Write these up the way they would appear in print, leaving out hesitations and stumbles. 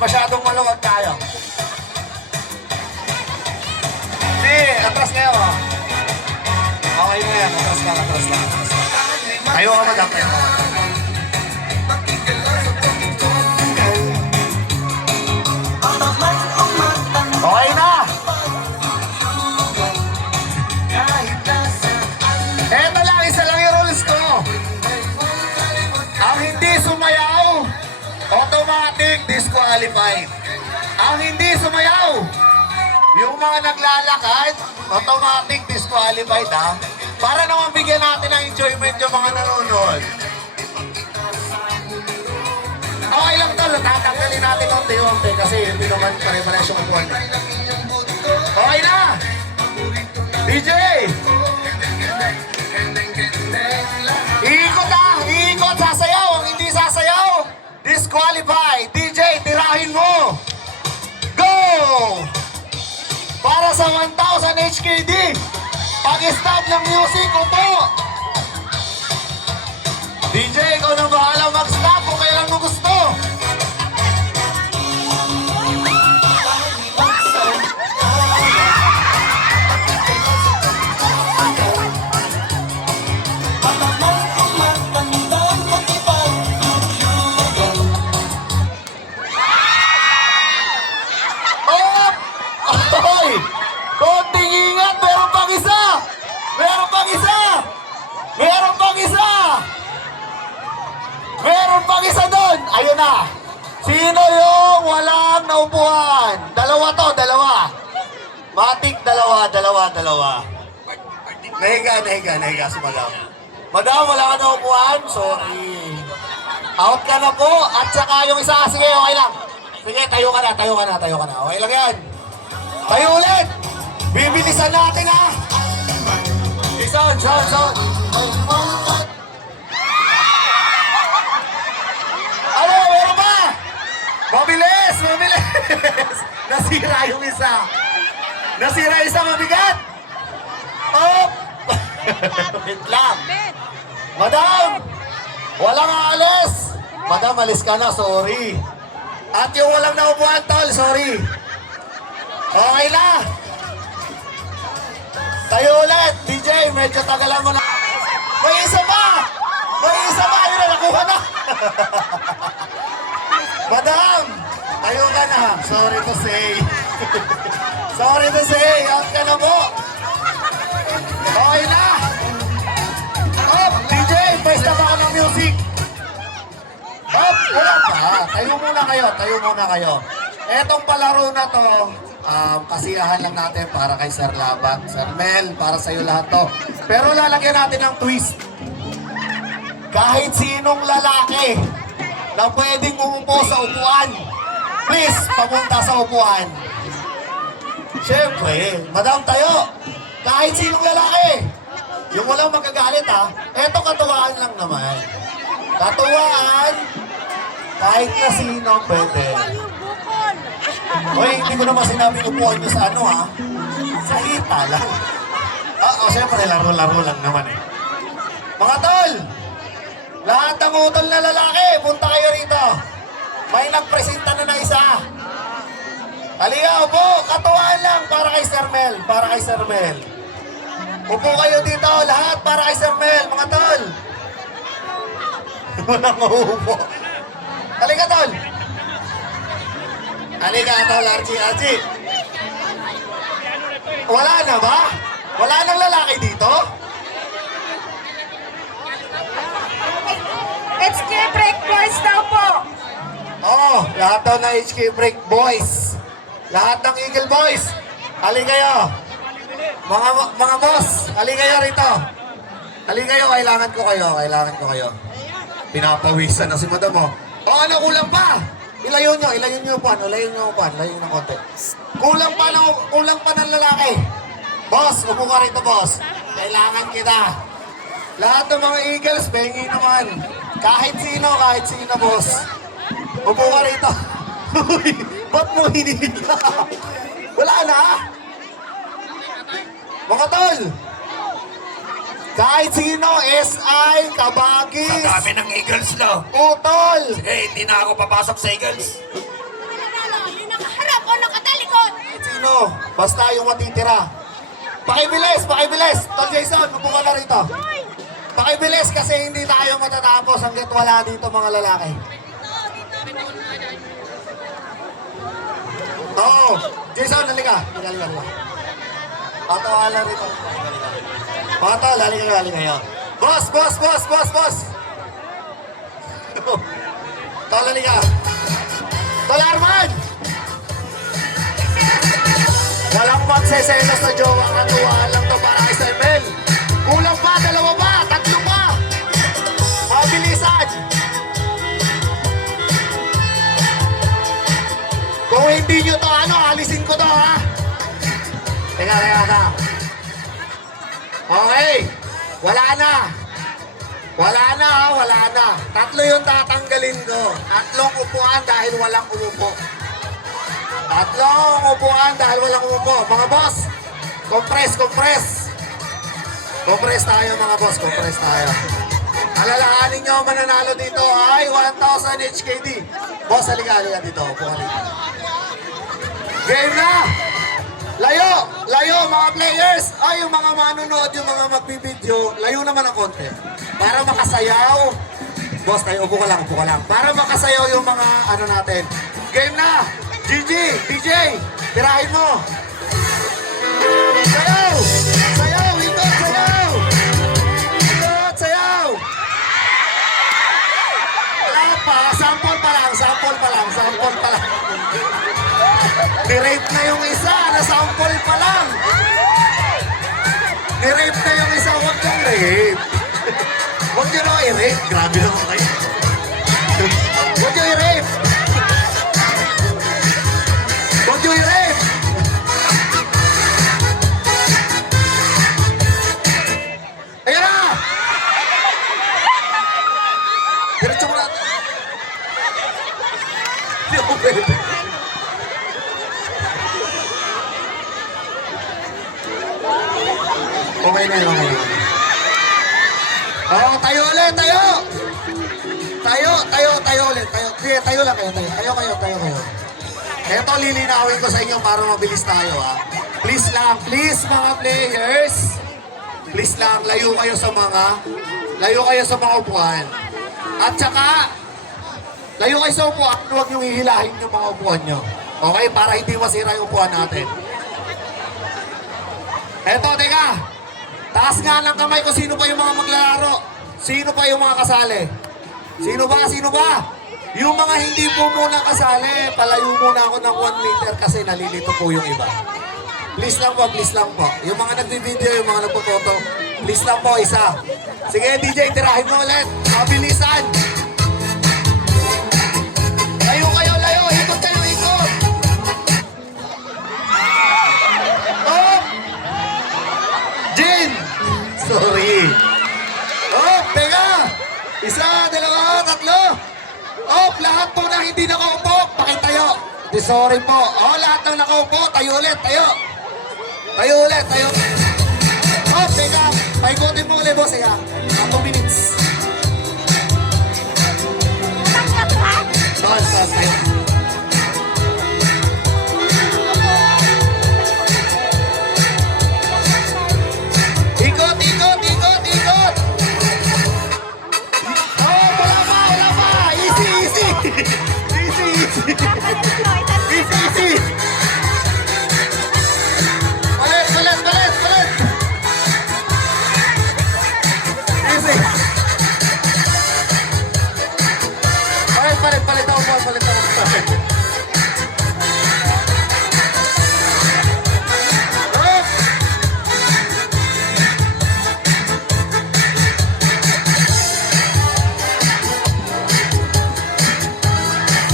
masyadong maluwag tayo. Hindi, atras kayo. Okay na yan, atras lang, atras lang. Tayo ka madam, tayo ka madam. Okay na! Eto lang, isa lang yung rules ko. Ang hindi sumayaw, automatic disqualified. Ang hindi sumayaw, yung mga naglalakad, automatic disqualified ha. Para naman bigyan natin ng enjoyment yung mga nanonood. Okay lang tol, tatanggalin natin konti-konti kasi hindi naman pare-pares yung upuan. Okay na! DJ! Iikot ha! Iikot! Sasayaw! Ang hindi sasayaw! Disqualified! DJ, tirahin mo! Go! Para sa 1,000 HKD! Pag-start ng music, upo! DJ, ikaw na bahala mag-stop kung kailan mo gusto! Konting ingat, meron pang isa! Meron pang isa! Meron pang isa! Meron pang isa doon! Ayun na! Sino yung walang naupuan? Dalawa to, dalawa. Matik, dalawa. Nahiga si madam. Madam, wala ka naupuan? Sorry. Out ka na po. At saka yung isa, sige, okay lang. Sige, tayo ka na. Okay lang yan. Tayo ulit! Bibilisan natin ha! Sound. Ano, meron ba? Mabilis! Nasira yung isa. Mabigat! Oh! Wait lang. Madam! Walang aalis! Madam, alis ka na, sorry. At yung walang naupuan, tol, sorry. Okay na! Tayo ulit! DJ, medyo tagalan mo na. May isa pa! Yun na, nakuha na! Madam! Tayo ka na. Sorry to say. Out ka na po. Okay na! Up! DJ, pwesta ba ka ng music? Up! Wala pa. Tayo muna kayo. Etong palaro na to, kasiyahan lang natin para kay Sir Labat, Sir Mel, para sa'yo lahat to. Pero lalagyan natin ng twist. Kahit sinong lalaki na pwedeng umupo sa upuan, please, papunta sa upuan. Siyempre, madam tayo. Kahit sinong lalaki. Yung walang magagalit ha. Eto katuwaan lang naman. Katuwaan, kahit na sino pwede. Hoy, hindi ko naman sinabing upuan nyo sa ano ha. Sa hita lang. Siyempre, laro-laro lang naman eh. Mga tol, lahat ng utol na lalaki, punta kayo rito. May nagpresenta na isa. Halika, upo, katuwaan lang para kay Sir Mel. Upo kayo dito, lahat para kay Sir Mel, mga tol. Walang mauupo. Halika, tol. Halika, tol, Archie. Wala na ba? Wala nang lalaki dito? HK Break Boys daw po. Lahat daw na HK Break Boys. Lahat ng Eagle Boys. Halika kayo. Mga boss, halika kayo rito. Halika kayo, kailangan ko kayo. Pinapawisan na si madam mo. Ano, kulang pa? Ilayo nyo yung upuan, layo ng konti. Kulang pa ng lalaki. Boss, upo ka rito, boss. Kailangan kita. Lahat ng mga Eagles, bengi naman. Kahit sino, boss. Upo ka rito. Ba't mo hinihila? Wala na? Mga tol, kahit sino, SI, Kabagis, Sa dami ng Eagles, no? Utol. Sige, hindi na ako papasok sa Eagles. kanino. Basta yung matitira. Pakibilis, pakibilis. Tol Jason, upo ka na rito. Pakibilis kasi hindi tayo matatapos hanggat wala dito mga lalaki. Oo. Jason, halika. Halika. Pato, hala rito. Pato, halika. Boss. Tol, halika. Tol Arman! Walang magseselos na jowa ang katuwaan lang to para kay Semel. Kulang pa, dalawa pa, tatlo pa. Mabilisan. Kung hindi nyo to, alisin ko to, ha? Teka. Okay. Wala na. Tatlo yung tatanggalin ko. Tatlong upuan dahil walang umupo. Mga boss, compress. Compress tayo mga boss, Alalahanin nyo, mananalo dito ay 1,000 HKD. Boss, halika dito. Upo ka dito. Game na! Layo mga players! Ay, yung mga manonood, yung mga magbibideo, layo naman ang konti. Para makasayaw. Boss, tayo, upo ka lang. Para makasayaw yung mga natin. Game na! DJ, tirahin mo! Sayaw! Ikot, sayaw! Wala pa, sample pa lang. Ni-rape na yung isa, na-sample pa lang. Ni-rape na yung isa, huwag kang rape. Huwag nyo na i-rape, grabe naman kayo. Huwag nyo i-rape. Ayan na! Diretso mo natin. Hindi ako pwede. Okay na. Oh, tayo ulit. Tayo lang kayo. Ito, lilinawin ko sa inyo para mabilis tayo, ha. Please mga players. Please lang, layo kayo sa mga upuan. At saka, layo kayo sa upuan, huwag niyong hihilahin yung mga upuan nyo. Okay? Para hindi masira yung upuan natin. Eto, teka. Taas nga ng kamay kung sino pa yung mga maglalaro. Sino pa yung mga kasali? Sino ba? Yung mga hindi po muna kasali, palayo muna ako ng 1 meter kasi nalilito po yung iba. Please lang po. Yung mga nagbi-video, yung mga nagpo-photo, please lang po, isa. Sige, DJ, tirahin mo ulit. Mabilisan. Layo. Ikot kayo. Oh! Jin! Sorry. Oh, teka. Isa, dalawa, tatlo. Oh, lahat po na hindi nakaupo, pakitayo. Sorry po. Oh, lahat ng nakaupo, tayo ulit. Oh, teka. Paikutin mo ulit, boss. 2 minutes. Tayo. Ikot. Oh, wala pa. Easy. Easy. Palit. Easy. Okay, palit ako.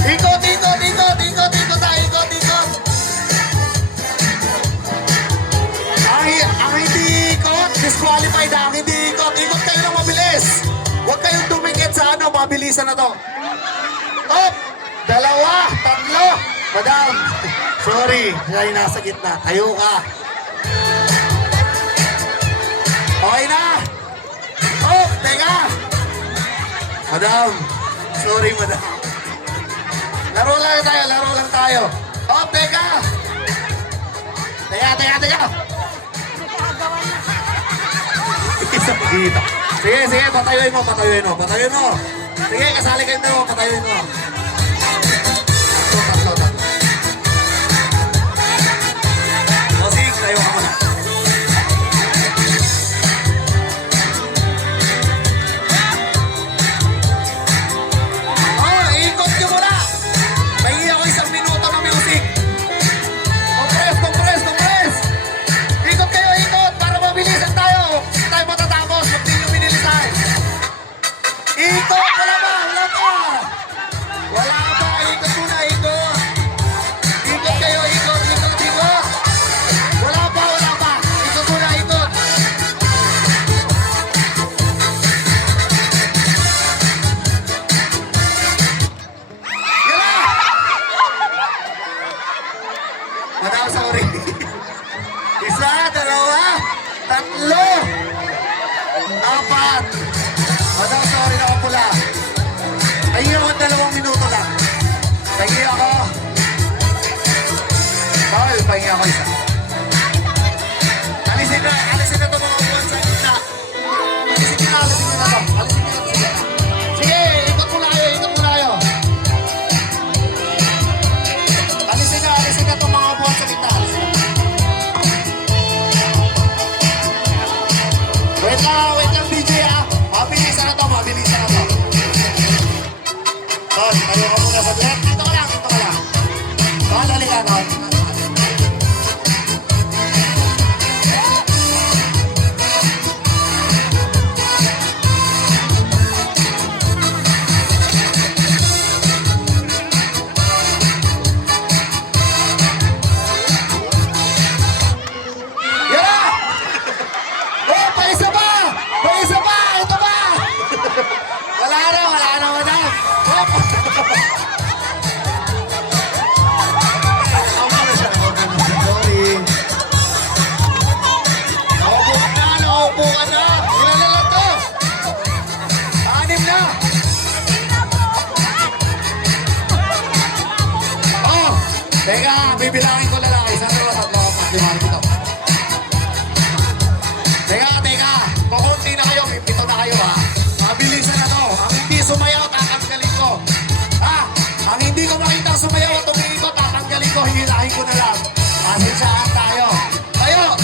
Ikot. Ang hindi ikot, disqualified ang hindi ikot. Ikot kayo ng mabilis. Huwag kayong dumikit sa mabilisan na to. Up! 2, 3. Madam, sorry, siya ay nasa gitna. Tayo ka. Okay na. Up! Teka. Madam, sorry madam. Laro lang tayo. Up! Teka. Teka. Isang dito. Sige, patayuin mo. Sige, kasali kayo mo, patayuin mo. Tatlo. O, sige, tayo ka muna. Oh, ikot nyo muna. Pahingi ako 1 minuto ng music. Compress. Ikot kayo, para mabilisan tayo. Hindi tayo matatapos, pag di nyo binilisan. Ikot, wala pa. Ikot muna. Ikot kayo, ikot. Wala pa. Ikot muna. Yala! Madam, sorry. 1, 2, 3, 4. Madam, sorry na pula. Ayun ako 2 minuto lang. Pahingi ako. Paul, pahingi ako 1. Alisin na ito mga upuan sa gitna. Alisin na to. Sige, ikot muna kayo. Alisin na ito mga upuan sa gitna. Wait lang DJ ah. Mabilisan na to. Ton, tayo ka muna sa left. Dito ka lang. Dali ka, Ton. Yara! Oh, paisa pa! Ito pa! Wala na, madam. Sorry. Naupo ka na. Ilan na lang to? 6 na. Oh, teka, bibilangin ko na lang. 1, 2, 3, 4, 5. Teka. Kukunti na kayo. 7 na kayo ha. Mabilisan na to. Ang hindi sumayaw, tatanggalin ko. Ha? Ang hindi ko makita sumayaw, tumingin ko, tatanggalin ko. Hihilahin ko na lang. Pasensyahan tayo. Kayo,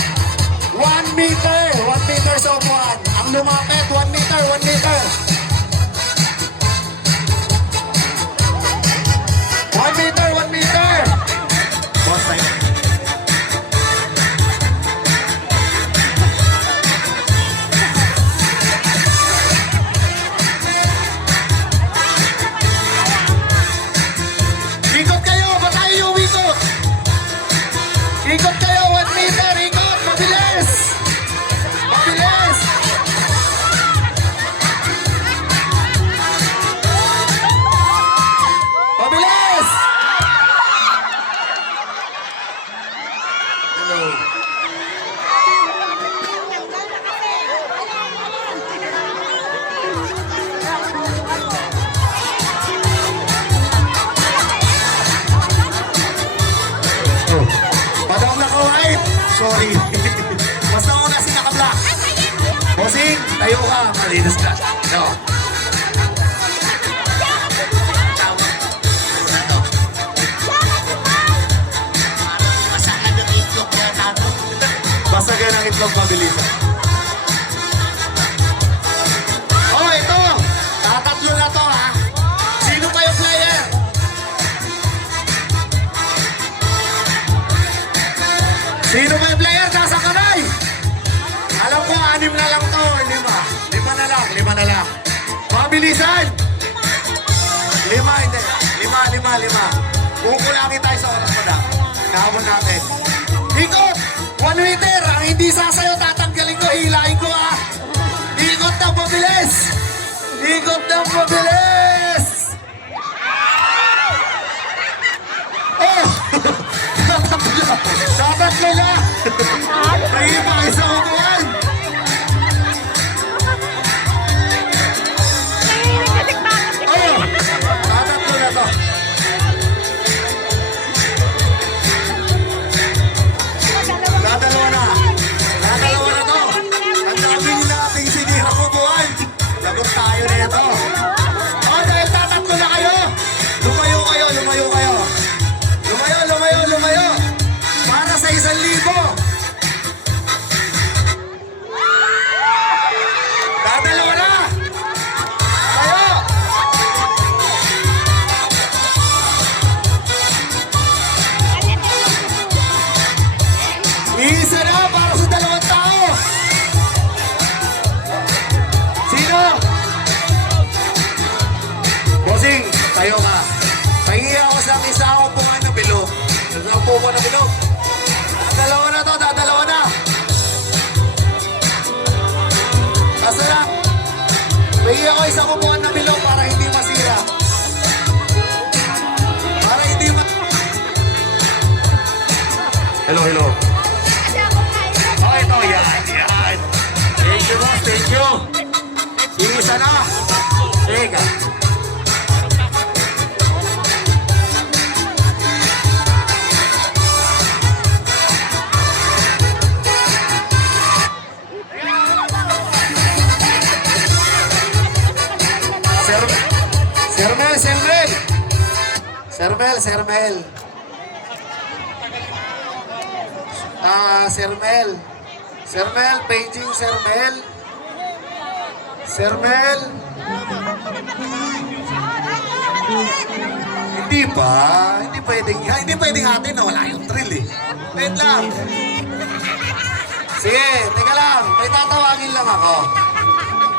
1 meter. 1 meter sa upuan. Ang lumapit, 1 meter. 1 meter. 1 meter. Boss, tayo. Ikot kayo, batayo yung ikot. Ikot kayo, 1 meter, ikot, mabilis. Mabilis. Hello. Madam naka-white. Sorry. Basta una si naka-black. Bossing, tayo ka. Malinis ka. No. Basagan ang itlog mabilisan. Oh, ito. Tatatlo na to ha. Sino pa yung player? Sino ba yung player? Nasa kanay! Alam ko, 6 na lang to. 5 na lang. Mabilisan! 5, hindi. 5. Kukulangin tayo sa oras pa na. Nahabon natin. Ikot! 1 meter! Ang hindi sasayo, tatanggalin ko, hilahin ko ha. Ikot ng mabilis! Oh! Tatatlo na! Tayo pa isang upuan! Oh! Tatatlo na to! Naupo mo na bilog. Dadalawa na to, dadalawa na. Kaso lang, may ako isang upuan na bilog para hindi masira. Para hindi Hello, hello. Oh, ito, yan, yan. Thank you, boss, thank you. Isa na. Teka. Sermel, Sermel. Sermel, Sermel. Sermel. Sermel, paging Sermel. Sermel. Hindi ba? Hindi pwedeng atin na wala yung thrill eh. Wait lang. Sige, teka lang. May tatawagin lang ako.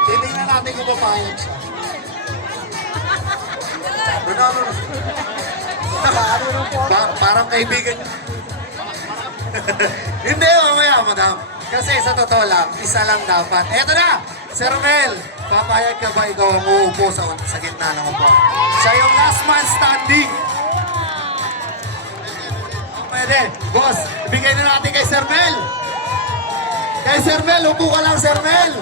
Titingnan natin kung papayag siya. Parang kaibigan niya. Hindi, mamaya, madam. Kasi sa totoo lang, isa lang dapat. Eto na! Sir Mel, papayag ka ba ikaw ang uupo sa gitna ng upo? Siya yung last man standing. Pwede. Boss, ibigay na natin kay Sir Mel. Kay Sir Mel, upo ka lang, Sir Mel.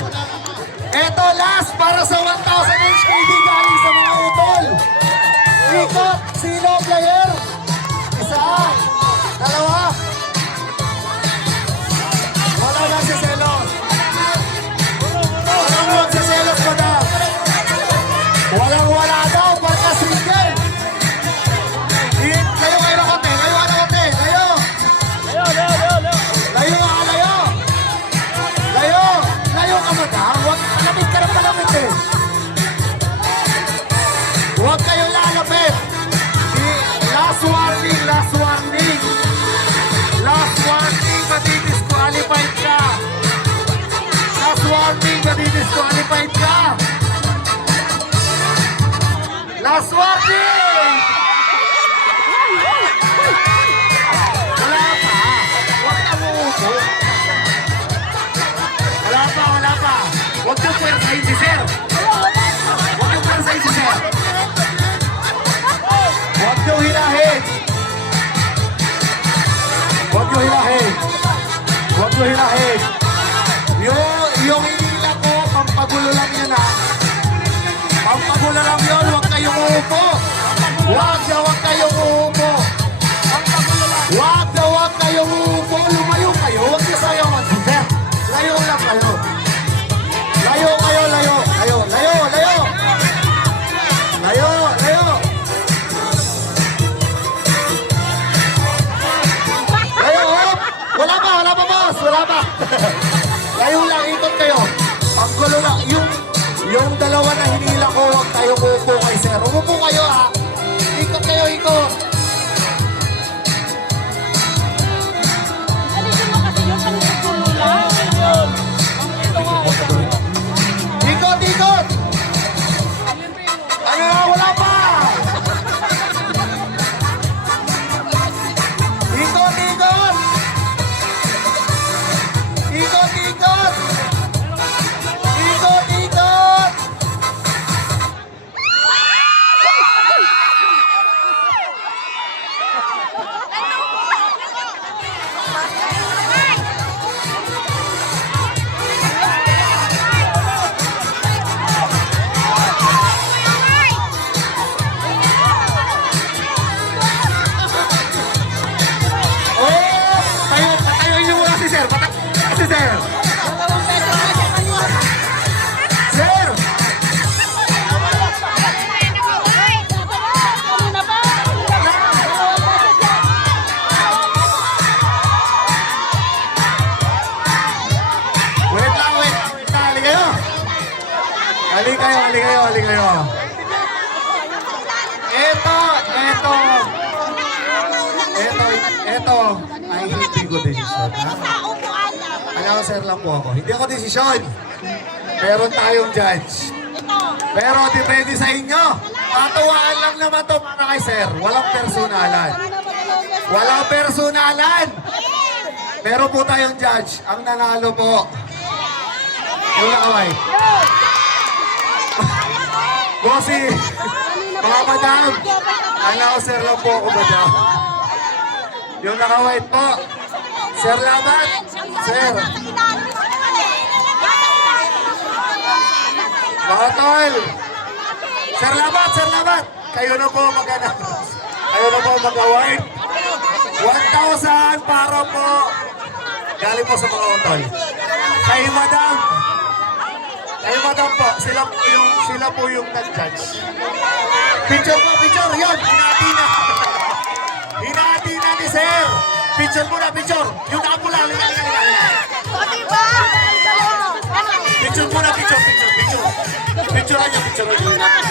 Eto, last para sa 1,000 HKD galing sa mga utol. Ikot, sino player? Isa, dalawa. Wala na si Selos. Walang huwag si Selos, madam. Walang wala daw, pagka single. Layo kayo na konti, layo ka na konti, layo. Layo ka, layo. Layo ka, madam. Huwag, palamit ka na palamit eh. Huwag kayong lalapit. Last warning, last warning. Last warning, mati-disqualified ka. Last warning, mati-disqualified ka. Last warning! Wala pa. Huwag ka muupo. Wala pa. Huwag ka pwersahin si Sir. Huwag ka pwersahin si Sir. Huwag niyo hilahin. Huwag niyo hilahin. Huwag niyo hilahin. Yung hinila ko, pampagulo lang yun ha. Pampagulo lang yun, huwag kayong uupo. Huwag kayong uupo. Huwag kayong uupo. Lumayo kayo, huwag niyo sayawan. Layo lang kayo. Layo kayo, layo. Wala pa boss, wala pa. Layo lang, ikot kayo. Panggulo lang, yung dalawa na hinila ko, huwag kayo umupo kay sir. Umupo kayo ha. Ikot kayo, ikot. Ikot. Ano, wala pa. Ikot. Patayuin niyo muna si Sir. Si Sir. Sir! Wait lang. Hali kayo. Ito. Ay, hindi ko desisyon. Alam ko, sir lang po ako. Hindi ako desisyon. Meron tayong judge. Pero depende sa inyo. Patuwaan lang naman to para kay sir. Walang personalan. Walang personalan. Meron po tayong judge. Ang nanalo po. Yung nakaway. Bossy. Mga madam. Announcer lang po ako, madam. Yung nakawait po. Sir Labat. Sir. Mga tol. Sir Labat, Sir Labat. Kayo na po mag-announce. Kayo na po mag-award. 1,000 para po. Galing po sa mga utol. Kay madam. Kay madam po. Sila po yung nag-judge. Picture po, picture. Yun, hinati na. Hinati na ni Sir. Picture muna, picture. Yung nakapula. Picture muna, picture. Picture niya, picture niya.